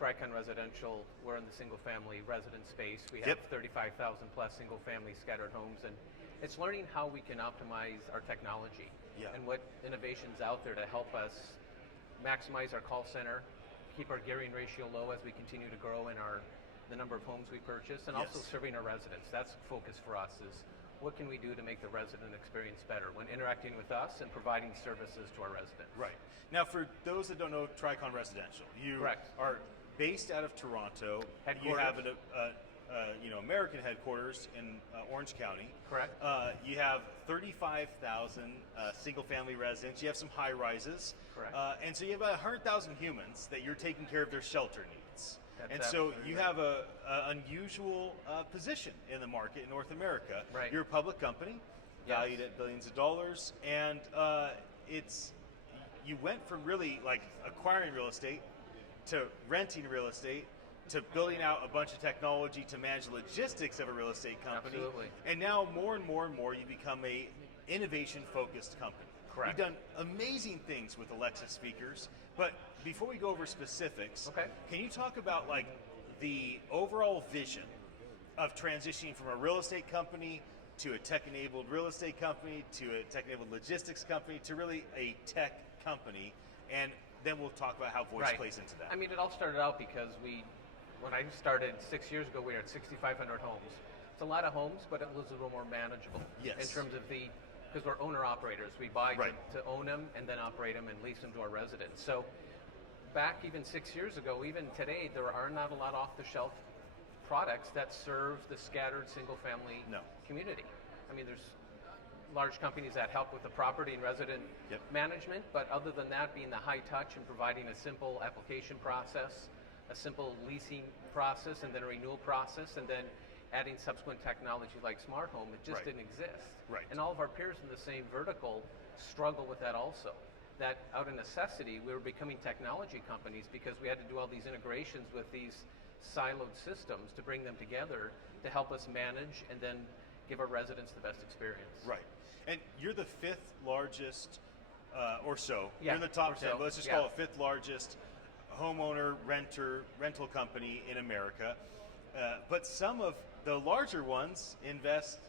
Tricon Residential, we're in the single-family residence space. We have 35,000 plus single-family scattered homes, and it's learning how we can optimize our technology and what innovations out there to help us maximize our call center, keep our gearing ratio low as we continue to grow in the number of homes we purchase, and also serving our residents. That's the focus for us, is what can we do to make the resident experience better when interacting with us and providing services to our residents. Right. Now, for those that don't know Tricon Residential, you are based out of Toronto. You have an American headquarters in Orange County. Correct. You have 35,000 single-family residents. You have some high rises. Correct. And so you have about 100,000 humans that you're taking care of their shelter needs. And so you have an unusual position in the market in North America. Right. You're a public company, valued at billions of dollars, and you went from really like acquiring real estate to renting real estate to building out a bunch of technology to manage the logistics of a real estate company. Absolutely. And now more and more and more you become a innovation-focused company. Correct. You've done amazing things with Alexa speakers, but before we go over specifics, can you talk about like the overall vision of transitioning from a real estate company to a tech-enabled real estate company to a tech-enabled logistics company to really a tech company, and then we'll talk about how voice plays into that. I mean, it all started out because when I started 6 years ago, we were at 6,500 homes. It's a lot of homes, but it was a little more manageable in terms of because we're owner-operators. We buy to own them and then operate them and lease them to our residents. So back even 6 years ago, even today, there are not a lot off-the-shelf products that serve the scattered single-family community. I mean, there's large companies that help with the property and resident management, but other than that, being the high touch and providing a simple application process, a simple leasing process, and then a renewal process, and then adding subsequent technology like smart home, it just didn't exist. Right. And all of our peers in the same vertical struggle with that also. That out of necessity, we were becoming technology companies because we had to do all these integrations with these siloed systems to bring them together to help us manage and then give our residents the best experience. Right. And you're the fifth largest, or so. Yeah, you're in the top 10, but let's just call it fifth largest homeowner rental company in America. But some of the larger ones invest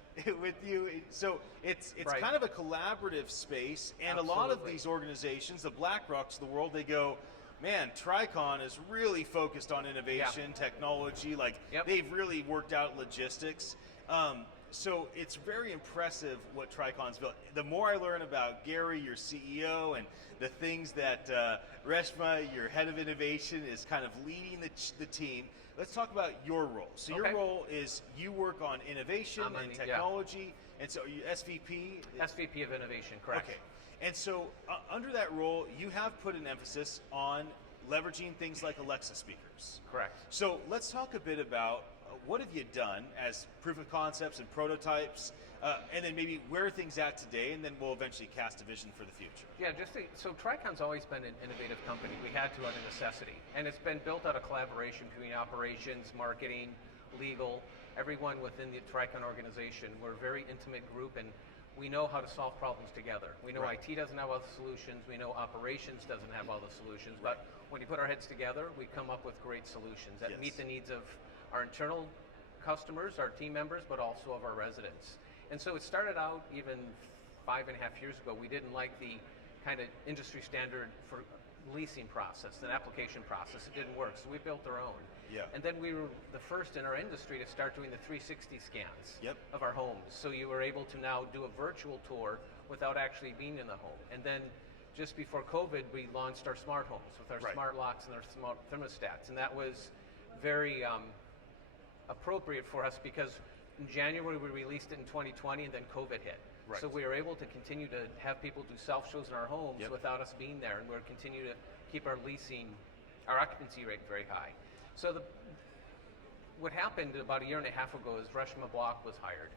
with you, so it's kind of a collaborative space, and a lot of these organizations, the BlackRocks of the world, they go, man, Tricon is really focused on innovation, technology, like they've really worked out logistics. So it's very impressive what Tricon's built. The more I learn about Gary, your CEO, and the things that Reshma, your head of innovation, is kind of leading the team, let's talk about your role. So your role is you work on innovation and technology, and so you SVP? SVP of innovation, correct. Okay, and so under that role, you have put an emphasis on leveraging things like Alexa speakers. Correct. So let's talk a bit about what have you done as proof of concepts and prototypes, and then maybe where are things at today, and then we'll eventually cast a vision for the future. Yeah, so Tricon's always been an innovative company. We had to out of necessity, and it's been built out of collaboration between operations, marketing, legal, everyone within the Tricon organization. We're a very intimate group, and we know how to solve problems together. We know IT doesn't have all the solutions, we know operations doesn't have all the solutions, but when you put our heads together, we come up with great solutions that meet the needs of our internal customers, our team members, but also of our residents. And so it started out even 5.5 years ago. We didn't like the kind of industry standard for leasing process, an application process. It didn't work, so we built our own. And then we were the first in our industry to start doing the 360 scans of our homes. So you were able to now do a virtual tour without actually being in the home. And then just before COVID, we launched our smart homes with our smart locks and our smart thermostats. And that was very appropriate for us because in January we released it in 2020 and then COVID hit. So we were able to continue to have people do self-shows in our homes without us being there, and we're continue to keep our occupancy rate very high. So what happened about 1.5 years ago is Reshma Block was hired.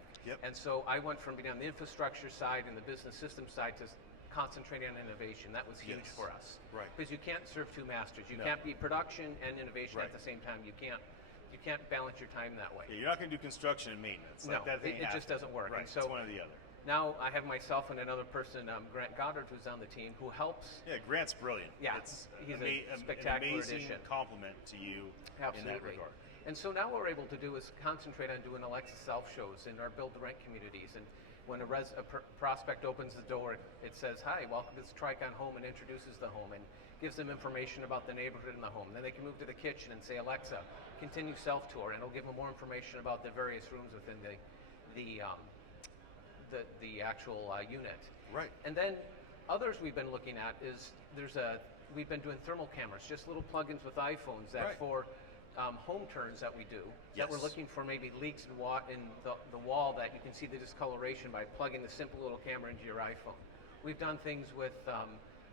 And so I went from being on the infrastructure side and the business system side to concentrating on innovation. That was huge for us. Because you can't serve two masters. You can't be production and innovation at the same time. You can't balance your time that way. You're not going to do construction and maintenance. No, it just doesn't work. And so, it's one or the other. Now I have myself and another person, Grant Goddard, who's on the team, who helps. Yeah, Grant's brilliant. Yeah, it's he's a spectacular an amazing addition. compliment to you. Absolutely. In that regard. And so now what we're able to do is concentrate on doing Alexa self-shows in our build-to-rent communities. And when a prospect opens the door, it says, "Hi, welcome to this Tricon home," and introduces the home and gives them information about the neighborhood and the home. Then they can move to the kitchen and say, "Alexa, continue self-tour," and it'll give them more information about the various rooms within the actual unit. Right. And then others we've been looking at is we've been doing thermal cameras, just little plugins with iPhones that for home turns that we do, that we're looking for maybe leaks in the wall that you can see the discoloration by plugging the simple little camera into your iPhone. We've done things with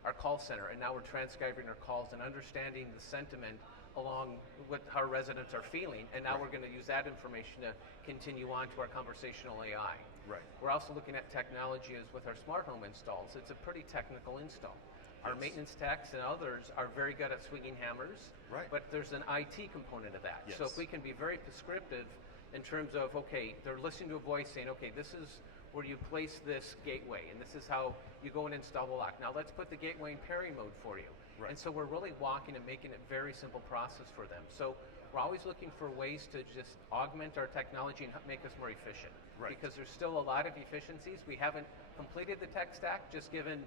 our call center, and now we're transcribing our calls and understanding the sentiment along with how residents are feeling, and now we're going to use that information to continue on to our conversational AI. Right. We're also looking at technology as with our smart home installs. It's a pretty technical install. Our maintenance techs and others are very good at swinging hammers, but there's an IT component of that. So if we can be very prescriptive in terms of, okay, they're listening to a voice saying, okay, this is where you place this gateway, and this is how you go and install the lock. Now let's put the gateway in pairing mode for you. And so we're really walking and making it very simple process for them. So we're always looking for ways to just augment our technology and make us more efficient. Because there's still a lot of efficiencies. We haven't completed the tech stack, just given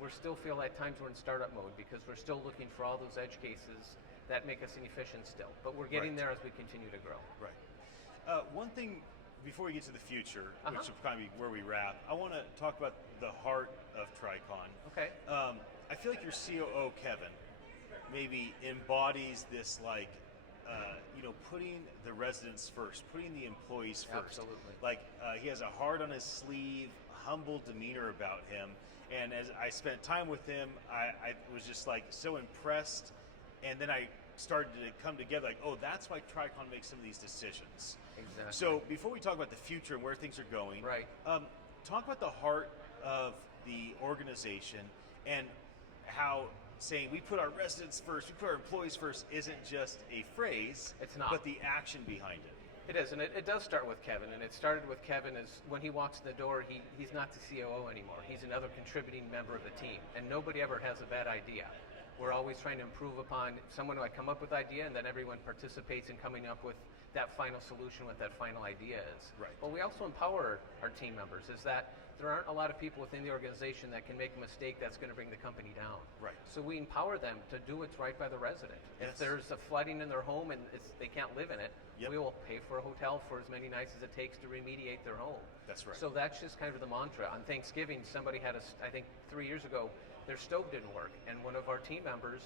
we still feel at times we're in startup mode because we're still looking for all those edge cases that make us inefficient still. But we're getting there as we continue to grow. Right. One thing before we get to the future, which will kind of be where we wrap, I want to talk about the heart of Tricon. Okay. I feel like your COO, Kevin, maybe embodies this putting the residents first, putting the employees first. Absolutely. Like he has a heart on his sleeve, humble demeanor about him. And as I spent time with him, I was just like so impressed. And then I started to come together like, oh, that's why Tricon makes some of these decisions. Exactly. So before we talk about the future and where things are going, talk about the heart of the organization and how saying we put our residents first, we put our employees first isn't just a phrase, it's not, but the action behind it. It is, and it does start with Kevin, and it started with Kevin as when he walks in the door, he's not the COO anymore. He's another contributing member of the team, and nobody ever has a bad idea. We're always trying to improve upon someone who come up with idea, and then everyone participates in coming up with that final solution, what that final idea is. Right. But we also empower our team members, is that there aren't a lot of people within the organization that can make a mistake that's going to bring the company down. Right. So we empower them to do what's right by the resident. Yes. If there's a flooding in their home and they can't live in it, we will pay for a hotel for as many nights as it takes to remediate their home. That's right. So that's just kind of the mantra. On Thanksgiving, somebody had I think 3 years ago, their stove didn't work, and one of our team members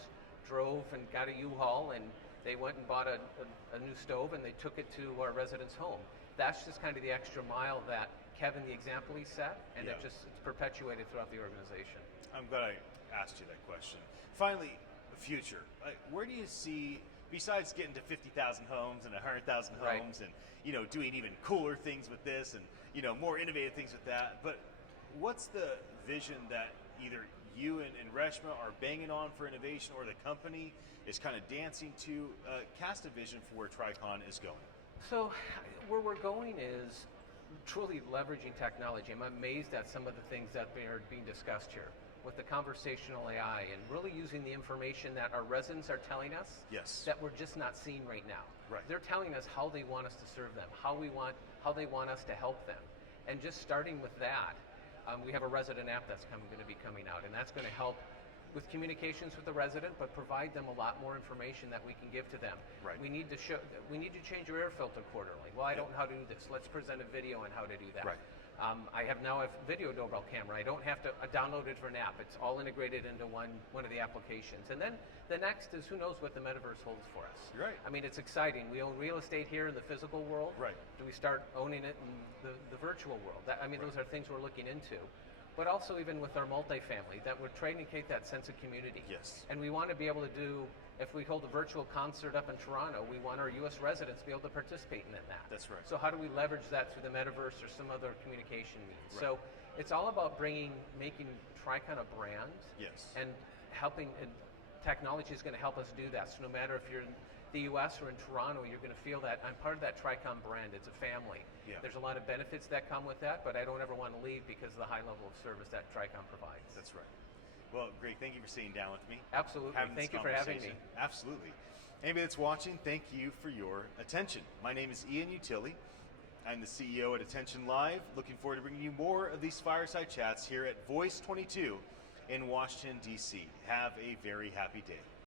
drove and got a U-Haul, and they went and bought a new stove, and they took it to our resident's home. That's just kind of the extra mile that Kevin, the example he set, and it's perpetuated throughout the organization. I'm glad I asked you that question. Finally, the future. Where do you see, besides getting to 50,000 homes and 100,000 homes, and doing even cooler things with this, and more innovative things with that, but what's the vision that either you and Reshma are banging on for innovation, or the company is kind of dancing to? Cast a vision for where Tricon is going. So where we're going is truly leveraging technology. I'm amazed at some of the things that are being discussed here with the conversational AI, and really using the information that our residents are telling us that we're just not seeing right now. Right. They're telling us how they want us to serve them, how they want us to help them. And just starting with that, we have a resident app that's going to be coming out, and that's going to help with communications with the resident, but provide them a lot more information that we can give to them. Right. We need to change your air filter quarterly. Well, I don't know how to do this. Let's present a video on how to do that. Right. I have now a video doorbell camera. I don't have to download it for an app. It's all integrated into one of the applications. And then the next is, who knows what the metaverse holds for us. Right. I mean, it's exciting. We own real estate here in the physical world. Right. Do we start owning it in the virtual world? Those are things we're looking into. But also even with our multifamily, that we're trying to create that sense of community. Yes. And we want to be able to do, if we hold a virtual concert up in Toronto, we want our U.S. residents to be able to participate in that. That's right. So how do we leverage that through the metaverse or some other communication means? Right. So it's all about making Tricon a brand. Yes. And helping, and technology is going to help us do that. So no matter if you're the US or in Toronto, you're going to feel that I'm part of that Tricon brand. It's a family. Yeah. There's a lot of benefits that come with that, but I don't ever want to leave because of the high level of service that Tricon provides. That's right. Well, Greg, thank you for sitting down with me. Absolutely. Thank you for having me. Absolutely. Anybody that's watching, thank you for your attention. My name is Ian Utile. I'm the CEO at attn.live. Looking forward to bringing you more of these fireside chats here at Voice 22 in Washington, D.C. Have a very happy day.